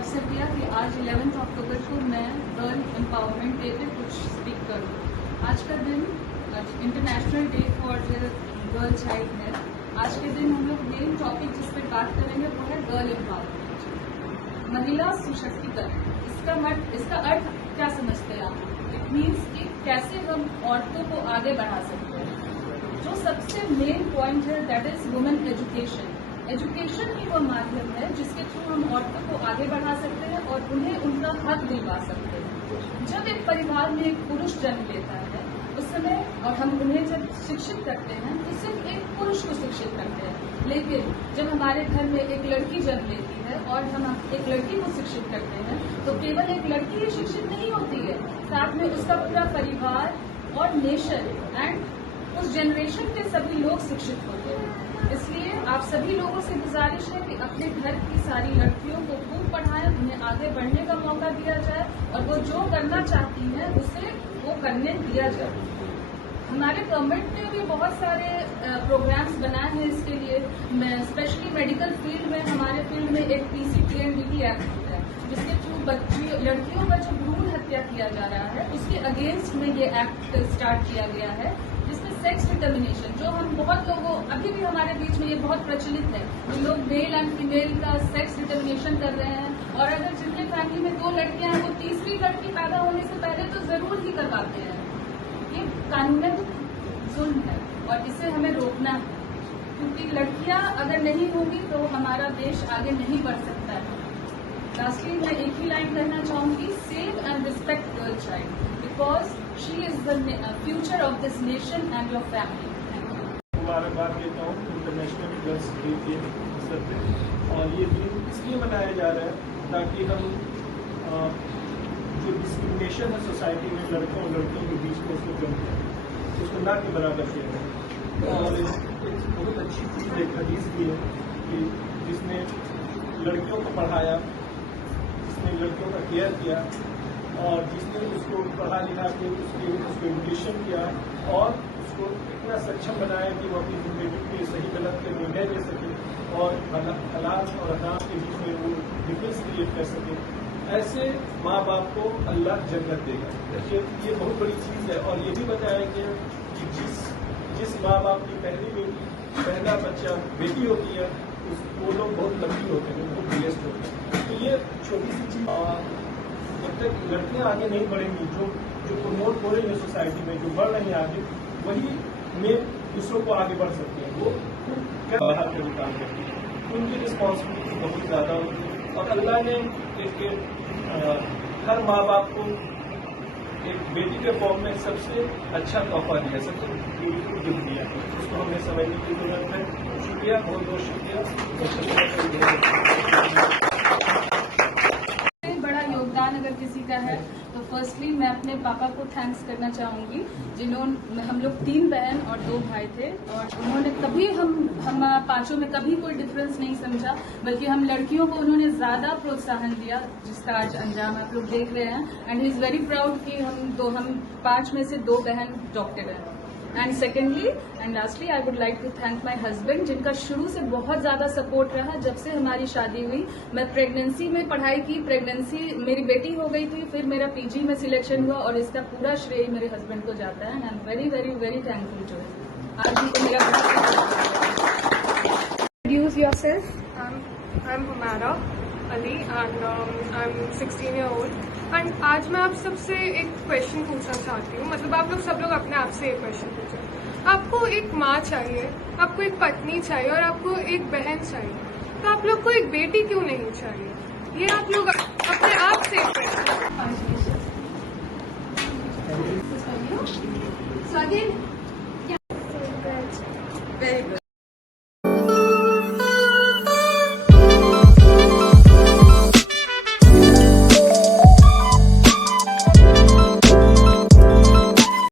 अवसर दिया कि आज 11 अक्टूबर को मैं गर्ल एम्पावरमेंट डे पे कुछ स्पीक करूँ। आज का दिन international day for girl child है। आज के दिन हम लोग मेन टॉपिक जिस पर बात करेंगे वो है गर्ल एम्पावरमेंट, महिला सशक्तिकरण। इसका अर्थ क्या समझते हैं आप? इट मीन्स कि कैसे हम औरतों को आगे बढ़ा सकते हैं। जो सबसे मेन पॉइंट है that is women education. Education ही वो माध्यम है जिसके थ्रू हम औरतों को आगे बढ़ा सकते हैं और उन्हें उनका हक दिलवा सकते हैं। जब एक परिवार में एक पुरुष जन्म लेता है उस समय और हम उन्हें जब शिक्षित करते हैं तो सिर्फ एक पुरुष को शिक्षित करते हैं, लेकिन जब हमारे घर में एक लड़की जन्म लेती है और हम एक लड़की को शिक्षित करते हैं तो केवल एक लड़की ही शिक्षित नहीं होती है, साथ में उसका पूरा परिवार और नेशन एंड उस जनरेशन के सभी लोग शिक्षित होते हैं। इसलिए आप सभी लोगों से गुजारिश है कि अपने घर की सारी लड़कियों को खूब पढ़ाएं, उन्हें आगे बढ़ने का मौका दिया जाए और वो जो करना चाहती हैं उसे वो करने दिया जाए। हमारे गवर्नमेंट ने भी बहुत सारे प्रोग्राम्स बनाए हैं इसके लिए। स्पेशली मेडिकल फील्ड में हमारे फील्ड में एक PCTNDT एक्ट है जिसके थ्रू लड़कियों का जो भ्रूण हत्या किया जा रहा है उसके अगेंस्ट में ये एक्ट स्टार्ट किया गया है, जिसमें सेक्स डिटर्मिनेशन जो हम बहुत लोगों अभी भी हमारे बीच में ये बहुत प्रचलित है। जो लोग मेल एंड फीमेल का सेक्स डिटर्मिनेशन कर रहे हैं और अगर जिनके फैमिली में 2 लड़कियां हैं वो तीसरी लड़की पैदा होने से पहले तो जरूर ही करवाते हैं। ये कानूनन जुल्म है और इसे हमें रोकना है, क्योंकि लड़कियां अगर नहीं होंगी तो हमारा देश आगे नहीं बढ़ सकता है। लास्टली मैं एक ही लाइन कहना चाहूंगी, save and respect girl child because she is the future of this nation and your family. मुबारकबाद देता हूँ इंटरनेशनल गर्ल्स डे के अवसर पे। और ये दिन इसलिए मनाया जा रहा है ताकि हम जो डिस्क्रिमिनेशन है सोसाइटी में लड़कों और लड़कियों के बीच में उसको कम करें, उसको ना के बराबर किया जाए। और एक बहुत अच्छी चीज़ एक हदीस भी है कि जिसने लड़कियों को पढ़ाया, जिसने लड़कियों का केयर किया और जिसने उसको पढ़ा लिखा के उसको एजुकेशन किया और उसको इतना सक्षम बनाया कि वो अपनी जिंदगी के सही गलत के निर्णय ले सके और हलाल और हराम के बीच में वो डिफरेंस क्रिएट कर सके, ऐसे माँ बाप को अल्लाह जन्नत देगा। ये बहुत बड़ी चीज़ है। और ये भी बताया गया कि जिस माँ बाप की पहला बच्चा बेटी होती है वो लोग बहुत लकी होते हैं, बहुत ब्लेस्ड होते हैं। तो ये छोटी सी चीज़ जब तक लड़कियां आगे नहीं बढ़ेंगी, जो प्रमोट हो रही है सोसाइटी में, जो बढ़ रही है आगे, वही में दूसरों को आगे बढ़ सकते हैं। वो क्या बाहर के काम करती है, उनकी रिस्पॉन्सिबिलिटी बहुत ज़्यादा होती है। और अल्लाह ने हर माँ बाप को एक बेटी के फॉर्म में सबसे अच्छा तोहफा दिया, सबसे ब्यूटीफुल गिफ्ट दिया, उसको हमें समझने की जरूरत है। शुक्रिया, बहुत बहुत शुक्रिया। बड़ा योगदान अगर किसी का है तो फर्स्टली मैं अपने पापा को थैंक्स करना चाहूँगी, जिन्होंने हम लोग 3 बहन और 2 भाई थे और उन्होंने कभी हम पांचों में कभी कोई डिफरेंस नहीं समझा, बल्कि हम लड़कियों को उन्होंने ज़्यादा प्रोत्साहन दिया जिसका आज अंजाम आप लोग देख रहे हैं। And he is very proud कि हम 5 में से 2 बहन डॉक्टर हैं। And secondly and lastly I would like to thank my husband, जिनका शुरू से बहुत ज़्यादा सपोर्ट रहा। जब से हमारी शादी हुई मैं प्रेगनेंसी में पढ़ाई की, प्रेगनेंसी मेरी बेटी हो गई थी, फिर मेरा PG में सिलेक्शन हुआ और इसका पूरा श्रेय मेरे हस्बैंड को जाता है। And I am very very very thankful to him. आज उनको मेरा introduce yourself. I'm Humara Ali and I'm 16 year old. And आज मैं आप सबसे एक क्वेश्चन पूछना चाहती हूँ, मतलब आप लोग सब लोग अपने आप से एक क्वेश्चन पूछो। आपको एक माँ चाहिए, आपको एक पत्नी चाहिए और आपको एक बहन चाहिए, तो आप लोग को एक बेटी क्यों नहीं चाहिए? ये आप लोग अपने आप से एक क्वेश्चन। So again,